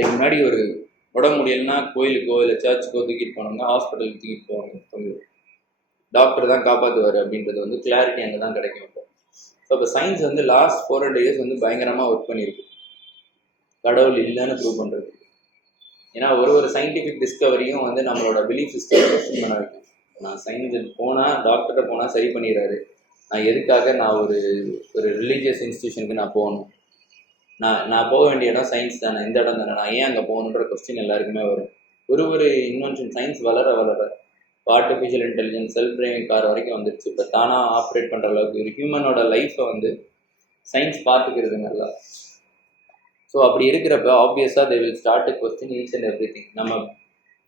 அதுக்கு முன்னாடி ஒரு உடம்பு முடியலைன்னா கோயிலுக்கோ இல்லை சர்ச்சுக்கோ தூக்கிட்டு போனோம்னா ஹாஸ்பிட்டலுக்கு தூக்கிட்டு போவாங்க, டாக்டர் தான் காப்பாற்றுவார் அப்படின்றது வந்து கிளாரிட்டி அங்கே தான் கிடைக்கும். ஸோ இப்போ சயின்ஸ் வந்து லாஸ்ட் 400 years வந்து பயங்கரமாக ஒர்க் பண்ணியிருக்கு கடவுள் இல்லைன்னு ப்ரூவ் பண்ணுறது. ஏன்னா ஒரு சயின்டிஃபிக் டிஸ்கவரியும் வந்து நம்மளோட பிலீஃப் சிஸ்டம் கொஸ்டின் பண்ண வைக்கும். நான் சயின்ஸ் போனால் டாக்டர்கிட்ட போனால் சரி பண்ணிடுறாரு, நான் எதுக்காக நான் ஒரு ரிலீஜியஸ் இன்ஸ்டியூஷனுக்கு நான் போகணும், நான் போக வேண்டிய இடம் சயின்ஸ் தானே, இந்த இடம் தானே, நான் ஏன் அங்கே போகணுன்ற கொஸ்டின் எல்லாருக்குமே வரும். ஒரு இன்வென்ஷன் சயின்ஸ் வளர artificial intelligence self driving car வரைக்கும் வந்துருச்சு. இப்போ தானாக ஆப்ரேட் பண்ணுற அளவுக்கு ஒரு ஹியூமனோட லைஃப்பை வந்து சயின்ஸ் பார்த்துக்கிறது நல்லா. ஸோ அப்படி இருக்கிறப்ப ஆப்வியஸாக they will start to question each and every thing. நம்ம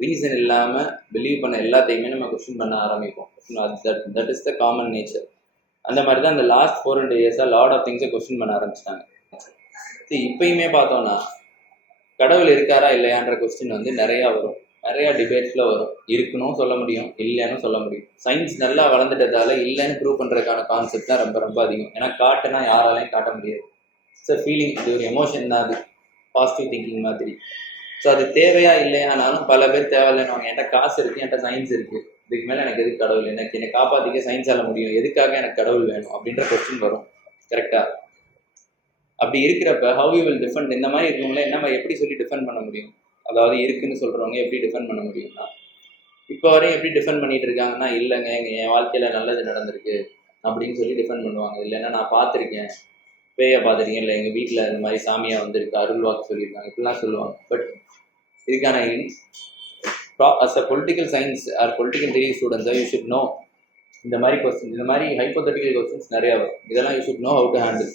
ரீசன் இல்லாமல் பிலீவ் பண்ண எல்லாத்தையுமே நம்ம கொஸ்டின் பண்ண ஆரம்பிப்போம். That is the common nature. அந்த மாதிரி தான் இந்த லாஸ்ட் 400 years லாட் ஆஃப் திங்ஸை கொஸ்டின் பண்ண ஆரம்பிச்சிட்டாங்க. இப்பயுமே பார்த்தோன்னா கடவுள் இருக்காரா இல்லையான்ற கொஸ்டின் வந்து நிறையா வரும், நிறையா டிபேட்ஸில் வரும். இருக்குன்னு சொல்ல முடியும், இல்லைன்னு சொல்ல முடியும். சயின்ஸ் நல்லா வளர்ந்துட்டதால இல்லைன்னு ப்ரூவ் பண்ணுறதுக்கான கான்செப்ட் தான் ரொம்ப ரொம்ப அதிகம். ஏன்னா காட்டுனா யாராலையும் காட்ட முடியாது. ஸோ ஃபீலிங், இது ஒரு எமோஷன் தான், அது பாசிட்டிவ் திங்கிங் மாதிரி. ஸோ அது தேவையா இல்லையானாலும் பல பேர் தேவையில்லைன்னு, என்கிட்ட காசு இருக்குது, என்கிட்ட சயின்ஸ் இருக்குது, இதுக்கு மேலே எனக்கு எதுக்கு கடவுள், என்னை காப்பாற்றிக்க சயின்ஸால் முடியும், எதுக்காக எனக்கு கடவுள் வேணும் அப்படின்ற கொஸ்டின் வரும். கரெக்டாக? அப்படி இருக்கிறப்ப ஹவ் யூ வில் டிஃபெண்ட்? இந்த மாதிரி இருக்கவங்களே என்ன எப்படி சொல்லி டிஃபெண்ட் பண்ண முடியும்? அதாவது இருக்குன்னு சொல்கிறவங்க எப்படி டிஃபெண்ட் பண்ண முடியும்னா, இப்போ வரையும் எப்படி டிஃபெண்ட் பண்ணிட்டு இருக்காங்கன்னா, இல்லைங்க என் வாழ்க்கையில் நல்லது நடந்திருக்கு அப்படின்னு சொல்லி டிஃபெண்ட் பண்ணுவாங்க. இல்லைன்னா நான் பார்த்துருக்கேன், பேயை பார்த்துருக்கேன், இல்லை எங்கள் வீட்டில் இந்த மாதிரி சாமியாக வந்திருக்கு, அருள் வாக்கு சொல்லியிருக்காங்க, இப்படிலாம் சொல்லுவாங்க. பட் இதுக்கான as a political science or political theory ஸ்டூடெண்ட்ஸாக யூ ஷுட் நோ இந்த மாதிரி கொஸ்டின், இந்த மாதிரி ஹைப்போதெட்டிக்கல் கொஸ்டின்ஸ் நிறையா வரும். இதெல்லாம் you should know how to handle.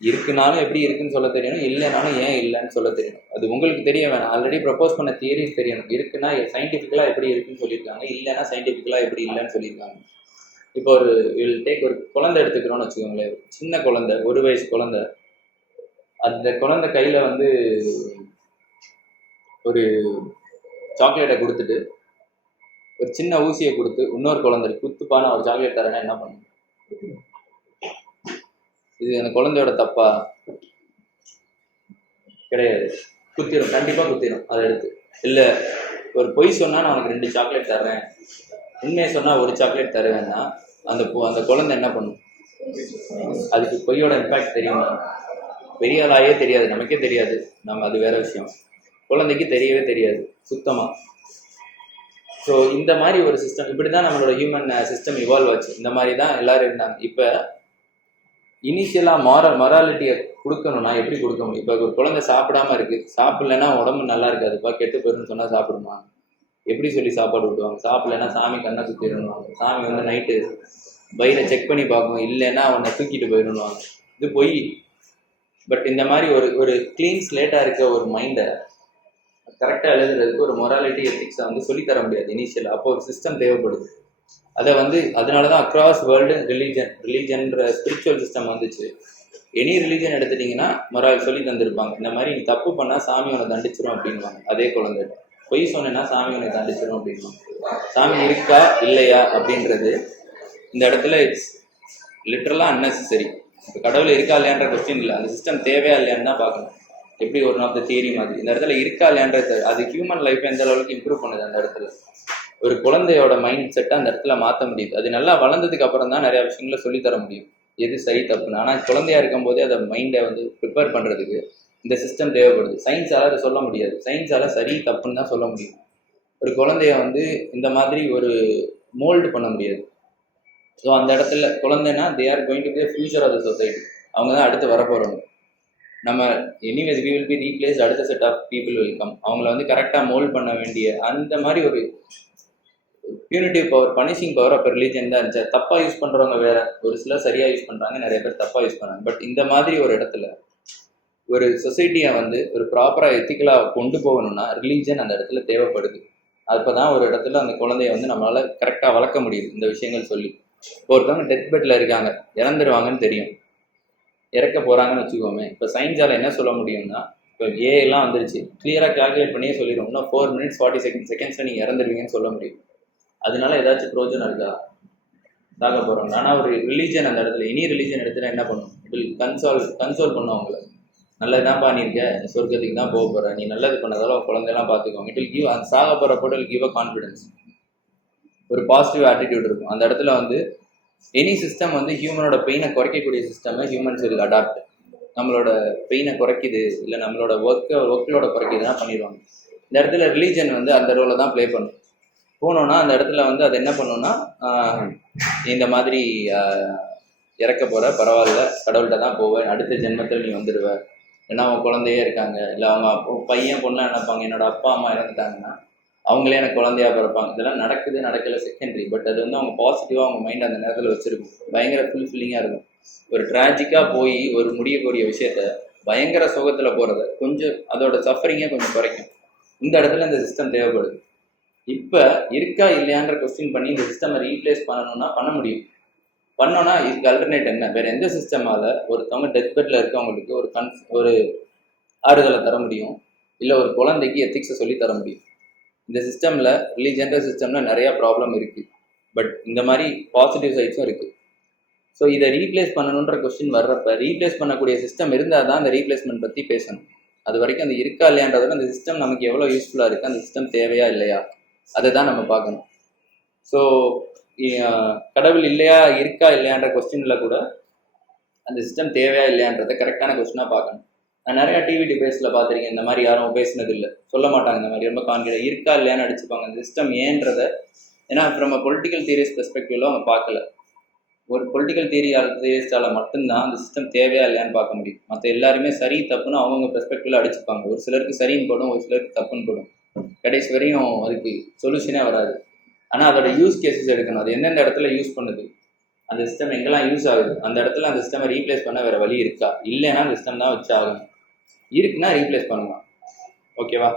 இருக்குனாலும் எப்படி இருக்குன்னு சொல்ல தெரியணும், இல்லைனாலும் ஏன் இல்லைன்னு சொல்ல தெரியணும். அது உங்களுக்கு தெரிய வேணாம், ஆல்ரெடி ப்ரப்போஸ் பண்ண தியரிஸ் தெரியணும். இருக்குன்னா சயின்டிஃபிக்கலாக எப்படி இருக்குன்னு சொல்லியிருக்காங்க, இல்லைன்னா சயின்டிஃபிக்கலாக எப்படி இல்லைன்னு சொல்லியிருக்காங்க. இப்போ ஒரு குழந்தை எடுத்துக்கிறோன்னு வச்சுக்கோங்களேன். சின்ன குழந்தை, 1 வயசு குழந்தை. அந்த குழந்தை கையில் வந்து ஒரு சாக்லேட்டை கொடுத்துட்டு ஒரு சின்ன ஊசியை கொடுத்து இன்னொரு குழந்தை குத்துப்பான ஒரு சாக்லேட் தரேன்னா என்ன பண்ணும்? இது அந்த குழந்தையோட தப்பா? கிடையாது, குத்திடும், கண்டிப்பாக குத்திடும் அதை எடுத்து. இல்லை ஒரு பொய் சொன்னால் நான் உனக்கு 2 சாக்லேட் தர்றேன், உண்மையை சொன்னால் 1 சாக்லேட் தருவேன்னா அந்த குழந்தை என்ன பண்ணும்? அதுக்கு பொய்யோட இம்பேக்ட் தெரியுமா? பெரிய ஆளாயே தெரியாது, நமக்கே தெரியாது, நம்ம அது வேற விஷயம். குழந்தைக்கு தெரியவே தெரியாது சுத்தமாக. ஸோ இந்த மாதிரி ஒரு சிஸ்டம், இப்படி தான் நம்மளோட ஹியூமன் சிஸ்டம் இவால்வ் ஆச்சு. இந்த மாதிரி தான் எல்லாரும் இருந்தாங்க. இப்போ இனிஷியலாக மொராலிட்டியை கொடுக்கணும்னா எப்படி கொடுக்க முடியும்? இப்போ ஒரு குழந்தை சாப்பிடாம இருக்குது, சாப்பிட்லன்னா உடம்பு நல்லா இருக்காதுப்பா, கெட்டு போயிடுன்னு சொன்னால் சாப்பிடுமா? எப்படி சொல்லி சாப்பாடு விட்டுவாங்க? சாப்பிட்லன்னா சாமி கண்ணை சுற்றிடணுவாங்க, சாமி வந்து நைட்டு வயிறை செக் பண்ணி பார்க்கணும், இல்லைன்னா அவனை தூக்கிட்டு போயிடணுவாங்க. இது பொய். பட் இந்த மாதிரி ஒரு க்ளீன் ஸ்லேட்டாக இருக்க ஒரு மைண்டை கரெக்டாக எழுதுறதுக்கு ஒரு மொராலிட்டி எத்திக்ஸை வந்து சொல்லித்தர முடியாது இனிஷியலாக. அப்போ ஒரு சிஸ்டம் தேவைப்படுது. அதை வந்து அதனால தான் அக்ராஸ் வேர்ல்டு ரிலீஜன்ற ஸ்பிரிச்சுவல் சிஸ்டம் வந்துச்சு. எனி ரிலீஜன் எடுத்துட்டிங்கன்னா மொரால் சொல்லி தந்திருப்பாங்க. இந்த மாதிரி நீ தப்பு பண்ணால் சாமி உன்னை தண்டிச்சிடும் அப்படின்வாங்க. அதே குழந்தை பொய் சொன்னேன்னா சாமி உன்னை தண்டிச்சிடும் அப்படின்வாங்க. சாமி இருக்கா இல்லையா அப்படின்றது இந்த இடத்துல இட்ஸ் லிட்ரலாக அன்னெசரி. இப்போ கடவுள் இருக்கா இல்லையான்ற கொஸ்டின் இல்லை, அந்த சிஸ்டம் தேவையா இல்லையான்னு தான் பார்க்கணும். எப்படி ஒரு நாள் தியரி மாதிரி இந்த இடத்துல இருக்கா இல்லையான்றது, அது ஹியூமன் லைஃப் எந்த அளவுக்கு இம்ப்ரூவ் பண்ணுது அந்த இடத்துல. ஒரு குழந்தையோட மைண்ட் செட்டை அந்த இடத்துல மாற்ற முடியுது. அது நல்லா வளர்ந்ததுக்கு அப்புறம் தான் நிறையா விஷயங்களை சொல்லித்தர முடியும், எது சரி தப்புன்னு. ஆனால் குழந்தையா இருக்கும்போதே அதை மைண்டை வந்து ப்ரிப்பேர் பண்ணுறதுக்கு இந்த சிஸ்டம் தேவைப்படுது. சயின்ஸால் அதை சொல்ல முடியாது, சயின்ஸால் சரி தப்புன்னு தான் சொல்ல முடியும். ஒரு குழந்தைய வந்து இந்த மாதிரி ஒரு மோல்டு பண்ண முடியாது. ஸோ அந்த இடத்துல குழந்தைன்னா they are going to be the future of the society. அவங்க தான் அடுத்து வரப்போகிறவங்க. நம்ம anyways we will be replaced, அடுத்த set of people will come. அவங்கள வந்து கரெக்டாக மோல்ட் பண்ண வேண்டிய அந்த மாதிரி ஒரு பியூனிட்டிவ் பவர், பனிஷிங் பவர் அப்போ ரிலீஜன் தான் இருந்துச்சு. தப்பாக யூஸ் பண்ணுறவங்க வேற, ஒரு சிலர் சரியாக யூஸ் பண்ணுறாங்க, நிறைய பேர் தப்பாக யூஸ் பண்ணுறாங்க. பட் இந்த மாதிரி ஒரு இடத்துல ஒரு சொசைட்டியை வந்து ஒரு ப்ராப்பராக எத்திக்கலாக கொண்டு போகணும்னா ரிலீஜன் அந்த இடத்துல தேவைப்படுது. அப்போ தான் ஒரு இடத்துல அந்த குழந்தைய வந்து நம்மளால் கரெக்டாக வளர்க்க முடியுது இந்த விஷயங்கள் சொல்லி. ஒருத்தவங்க டெத் பெட்டில் இருக்காங்க, இறந்துருவாங்கன்னு தெரியும், இறக்க போகிறாங்கன்னு வச்சுக்கோமே. இப்போ சயின்ஸால் என்ன சொல்ல முடியும்னா, இப்போ ஏஎல்லாம் வந்துருச்சு, கிளியராக கால்குலேட் பண்ணியே சொல்லிடும், இன்னும் 4 minutes 40 seconds நீங்கள் இறந்துருவீங்கன்னு சொல்ல முடியும். அதனால ஏதாச்சும் பிரோஜனம் இருக்கா? சாக போகிறாங்க. ஆனால் ஒரு ரிலீஜன் அந்த இடத்துல, எனி ரிலீஜன் இடத்துல என்ன பண்ணும்? இட் வில் கன்சோல் பண்ணும் அவங்கள. நல்லதுதான் பண்ணியிருக்க, நீ சொர்க்கத்துக்கு தான் போக போற, நீ நல்லது பண்ணதால உன் குழந்தையெல்லாம் பார்த்துக்கோங்க. இட் வில் கிவ் அந்த சாக போகிறப்போ இல் கிவ் அ கான்ஃபிடன்ஸ், ஒரு பாசிட்டிவ் ஆட்டிடியூட் இருக்கும். அந்த இடத்துல வந்து எனி சிஸ்டம் வந்து ஹியூமனோட பெயினை குறைக்கக்கூடிய சிஸ்டம் ஹியூமன்ஸ் வில் அடாப்ட். நம்மளோட பெயினை குறைக்குது இல்லை நம்மளோட ஒர்க்கோட குறைக்குதுன்னா பண்ணிடுவாங்க. இந்த இடத்துல ரிலீஜன் வந்து அந்த ரோலை தான் ப்ளே பண்ணும். போனோன்னா அந்த இடத்துல வந்து அது என்ன பண்ணுன்னா, இந்த மாதிரி இறக்க போகிற, பரவாயில்ல கடவுள்கிட்ட தான் போவேன், அடுத்த ஜென்மத்தில் நீ வந்துடுவ, ஏன்னா அவங்க குழந்தையே இருக்காங்க, இல்லை அவங்க பையன் பொண்ணெலாம் நினைப்பாங்க என்னோட அப்பா அம்மா இறந்துட்டாங்கன்னா அவங்களே எனக்கு குழந்தையா பிறப்பாங்க. இதெல்லாம் நடக்கலை செகண்டரி. பட் அது வந்து அவங்க பாசிட்டிவாக அவங்க மைண்ட் அந்த நேரத்தில் வச்சுருக்கும். பயங்கர ஃபுல்ஃபில்லிங்காக இருக்கும். ஒரு ட்ராஜிக்காக போய் ஒரு முடியக்கூடிய விஷயத்த பயங்கர சோகத்தில் போகிறத கொஞ்சம் அதோட சஃபரிங்கை கொஞ்சம் குறைக்கும். இந்த இடத்துல இந்த சிஸ்டம் தேவைப்படுது. இப்போ இருக்கா இல்லையான்ற கொஸ்டின் பண்ணி இந்த சிஸ்டமை ரீப்ளேஸ் பண்ணணும்னா பண்ண முடியும். பண்ணோன்னா இதுக்கு அல்டர்னேட் என்ன? வேறு எந்த சிஸ்டமால் ஒருத்தவங்க டெத் பெட்டில் இருக்கவங்களுக்கு ஒரு ஆறுதலை தர முடியும், இல்லை ஒரு குழந்தைக்கு எத்திக்ஸை சொல்லி தர முடியும்? இந்த சிஸ்டமில் ரிலீஜியன்ற சிஸ்டமில் நிறையா ப்ராப்ளம் இருக்குது. பட் இந்த மாதிரி பாசிட்டிவ் சைட்ஸும் இருக்குது. ஸோ இதை ரீப்ளேஸ் பண்ணணுன்ற கொஸ்டின் வர்றப்ப ரீப்ளேஸ் பண்ணக்கூடிய சிஸ்டம் இருந்தால் தான் அந்த ரீப்ளேஸ்மெண்ட் பற்றி பேசணும். அது வரைக்கும் அந்த இருக்கா இல்லையான்றதோட அந்த சிஸ்டம் நமக்கு எவ்வளோ யூஸ்ஃபுல்லாக இருக்குது, அந்த சிஸ்டம் தேவையா இல்லையா, அதை தான் நம்ம பார்க்கணும். ஸோ கடவுள் இல்லையா இருக்கா இல்லையான்ற கொஸ்டினில் கூட அந்த சிஸ்டம் தேவையா இல்லையான்றதை கரெக்டான கொஸ்டினாக பார்க்கணும். நான் நிறையா டிவி டிபேட்ஸில் பார்த்துருக்கேன், இந்த மாதிரி யாரும் பேசினது இல்லை, சொல்ல மாட்டாங்க இந்த மாதிரி, ரொம்ப கான்ஃபிடென்ட் இருக்கா இல்லையான்னு அடிச்சுப்பாங்க. அந்த சிஸ்டம் ஏன்றதை, ஏன்னா ஃப்ரம் பொலிட்டிக்கல் தியரிஸ் பெர்ஸ்பெக்டிவ்ல அவங்க பார்க்கல. ஒரு பொலிட்டிக்கல் தியரிஸ்டால மட்டும்தான் அந்த சிஸ்டம் தேவையா இல்லையான்னு பார்க்க முடியும். மற்ற எல்லாருமே சரி தப்புன்னு அவங்கவுங்க பெர்ஸ்பெக்டிவ்ல அடிச்சுப்பாங்க. ஒரு சிலருக்கு சரின்னு போடும், ஒரு சிலருக்கு தப்புன்னு போடும். கடைசி வரையும் அதுக்கு சொல்யூஷனே வராது. ஆனால் அதோட யூஸ் கேசஸ் எடுக்கணும். அது எந்தெந்த இடத்துல யூஸ் பண்ணுது, அந்த சிஸ்டம் எங்கெல்லாம் யூஸ் ஆகுது, அந்த இடத்துல அந்த சிஸ்டமை ரீப்ளேஸ் பண்ண வேறு வழி இருக்கா, இல்லைன்னா அந்த சிஸ்டம் தான் வச்சு ஆகணும். இருக்குன்னா ரீப்ளேஸ் பண்ணலாம். ஓகேவா?